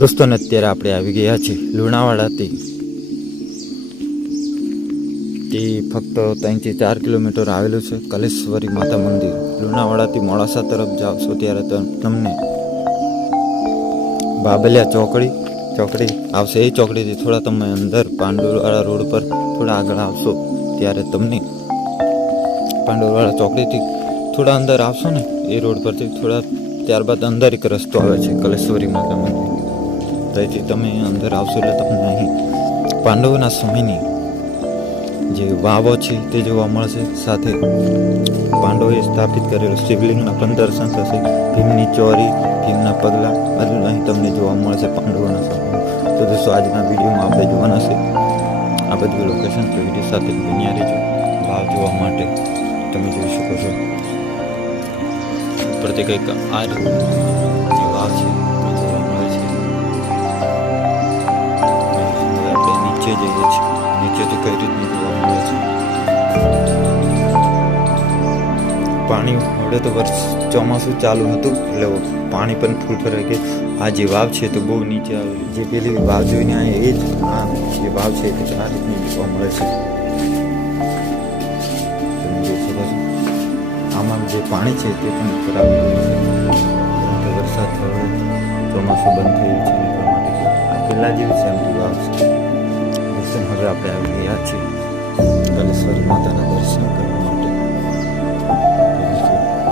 દોસ્તોને અત્યારે આપણે આવી ગયા છીએ લુણાવાડાથી. તે ફક્ત 3 થી 4 કિલોમીટર આવેલું છે કલેશ્વરી માતા મંદિર. લુણાવાડાથી મોડાસા તરફ જાવશો ત્યારે તમને બાબલિયા ચોકડી આવશે. એ ચોકડીથી થોડા તમે અંદર પાંડુરવાડા રોડ પર થોડા આગળ આવશો ત્યારે તમને પાંડુરવાડા ચોકડીથી થોડા અંદર આવશો ને એ રોડ પરથી થોડા ત્યારબાદ અંદર એક રસ્તો આવે છે કલેશ્વરી માતા મંદિર. તેથી તમે અંદર આવશો એટલે તમને અહીં પાંડવોના સમયની જે વાવો છે તે જોવા મળશે. સાથે પાંડવોએ સ્થાપિત કરેલો શિવલિંગના પણ દર્શન થશે. ભીમની ચોરી, ભીમના પગલાં બધું અહીં તમને જોવા મળશે પાંડવોના સમયનું. તો દોસ્તો આજના વિડીયોમાં આપણે જોવાના છે આ બધું લોકેશન. તો વિડીયો સાથે બન્યા રહેજો. વાવ જોવા માટે તમે જોઈ શકો છો ઉપરથી કંઈક આ જે વાવ છે જોવા મળે છે. આપણે નીચે જઈએ છીએ, નીચેથી કઈ રીતનું જોવા મળે છે. પાણી હવે તો ચોમાસું ચાલુ હતું એટલે પાણી પણ ફૂલ ભરાઈ ગઈ. આ જે વાવ છે તો બહુ નીચે આવેલી. જે પેલી વાવ જોઈને આ એ જ આ જે વાવ છે તે આ રીતની જોવા મળે છે. તમે જોઈ શકો છો આમાં જે પાણી છે તે પણ ઉપર આવી ગયું છે. વરસાદ થયો, ચોમાસું બંધ થયું છે એટલા માટે આ પહેલાં જેવી સેમથી વાવ છે. હવે આપણે આવી ગયા છીએ કલેશ્વરી માતાના દર્શન કરવા માટે.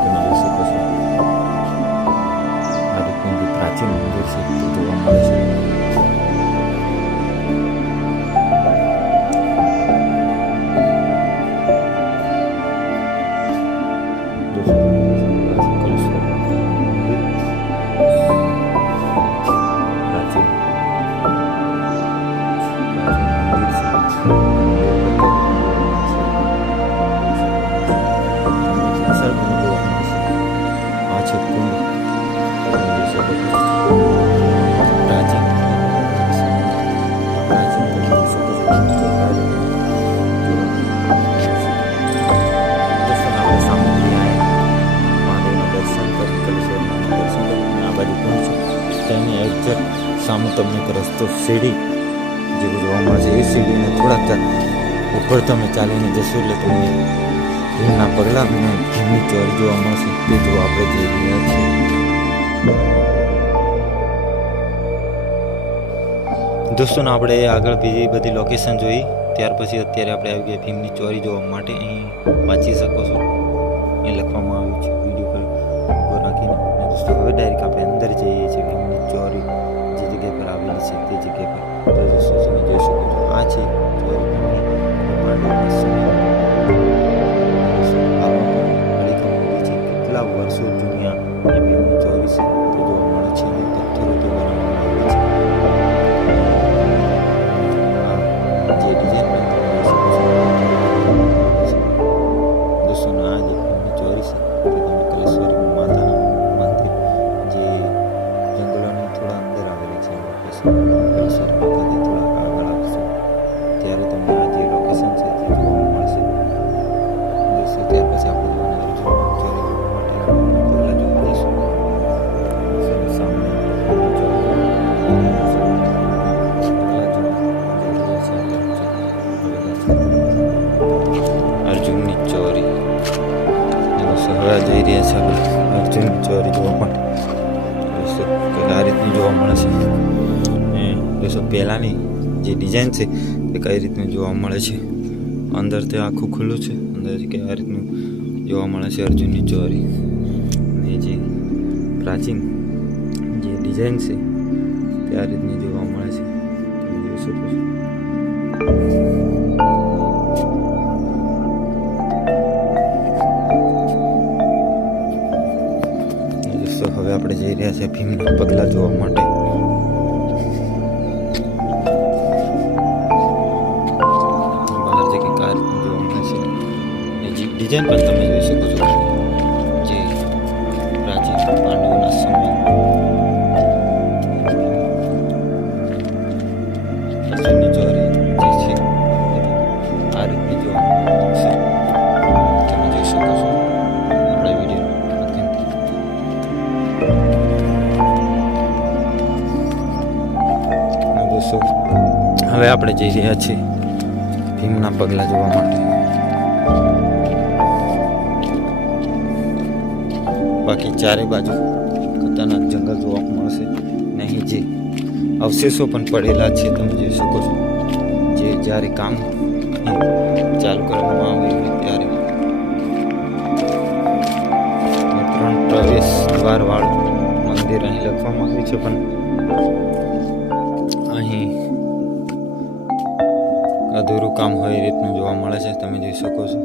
તમે જોઈ શકો છો આ રીતનું જે પ્રાચીન મંદિર છે તે જોવા મળે છે. સામે તમને એક રસ્તો સીડી જેવું જોવા મળે છે. એ સીડીને થોડાક ઉપર તમે ચાલીને જશો એટલે તમને ભીમના પગલાં અને ભીમની ચોરી જોવા મળશે. તે જો આપણે જઈ રહ્યા છીએ. દોસ્તોને આપણે આગળ બીજી બધી લોકેશન જોઈ ત્યાર પછી અત્યારે આપણે આવી ગયા ભીમની ચોરી જોવા માટે. અહીં વાંચી શકો છો, અહીં લખવામાં આવ્યું છે વિડીયો પર ઉભો રાખીને. દોસ્તો હવે ડાયરેક્ટ આપણે અંદર જઈએ છીએ ભીમની ચોરી જે જગ્યા પર આવેલી છે તે જગ્યા પર. તો દોસ્તો તમે જોઈ શકો છો આ છે કેટલા વર્ષો જૂની એ ભીમની ચોરી છે તે જોવા મળે છે. પથ્થરોથી બનાવવામાં આવે છે. જે ડિઝાઇન દોસ્તોને આ જે ભીમની ચોરી છે તે તમે કલેશ્વરી માતાના મંદિર જે જંગલોની થોડા અંદર આવેલી છે લોકેશન. કલેશ્વરી માતાથી થોડા આગળ આવશે ત્યારે તમને આ જે લોકેશન છે તે જોવા મળશે. દોસ્તો ત્યાર પછી આપણે જોવાના ચોરી જોવા માટે પહેલાં જોવા જઈશું સામે અર્જુનની ચોરી. હવે જઈ રહ્યા છે આપણે અર્જુનની ચોરી જોવા માટે. દોસ્તો આ રીતની જોવા મળે છે. દોસ્તો પહેલાંની જે ડિઝાઇન છે તે કઈ રીતનું જોવા મળે છે. અંદર તે આખું ખુલ્લું છે. અંદરથી કે આ રીતનું જોવા મળે છે અર્જુનની ચોરી. અને જે પ્રાચીન જે ડિઝાઇન છે તે આ રીતની જોવા મળે છે. તમે જોઈ શકો છો. હવે આપણે જઈ રહ્યા છીએ ભીમના પગલાં જોવા માટે. બહારથી કંઈક આ રીતનું જોવા મળે છે. એ જે ડિઝાઇન પણ તમે જોઈ શકો છો જે પ્રાચીન પાંડવોના સમય અર્જુનની ચોરી જે છે આ રીતની જોવા મળશે. તમે જોઈ શકો છો આપણા વિડીયો હવે આપણે જઈ રહ્યા છીએ ભીમના પગલા જોવા માટે. બાકી ચારે બાજુ ખતરનાક જંગલ જોવા મળશે. ને અહીં જે અવશેષો પણ પડેલા છે તમે જોઈ શકો છો. જે જ્યારે કામ ચાલુ કરવામાં આવ્યું ત્યારે 3 પ્રવેશ દ્વાર વાળું મંદિર અહીં લખવામાં આવ્યું છે, પણ અહીં અધૂરું કામ હોય એ રીતનું જોવા મળે છે. તમે જોઈ શકો છો.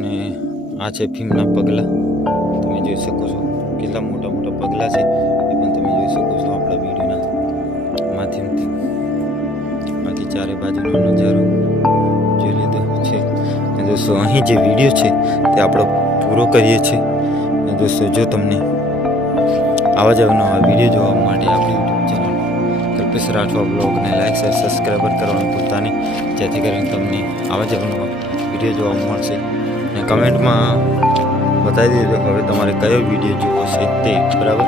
ને આ છે ભીમના પગલા. તમે જોઈ શકો છો કેટલા મોટા મોટા પગલા છે એ પણ તમે જોઈ શકો છો આપણા વિડીયોના માધ્યમથી. બાકી ચારે બાજુનો નજારો જોઈ લીધો છે. અને દોસ્તો અહીં જે વિડીયો છે તે આપણો પૂરો કરીએ છીએ. અને દોસ્તો જો તમને આવા જ અવનવા વિડીયો જોવા માટે આપણી યુટ્યુબ ચેનલ કલ્પેશ રાઠવા બ્લોગને લાઈક શેર સબસ્ક્રાઈબર કરવાનું ભૂલતા નહીં, જેથી કરીને તમને આવા જ અવનવા વિડીયો જોવા મળશે. અને કમેન્ટમાં બતાવી દેજો હવે તમારે કયો વિડીયો જોવો છે તે, બરાબર.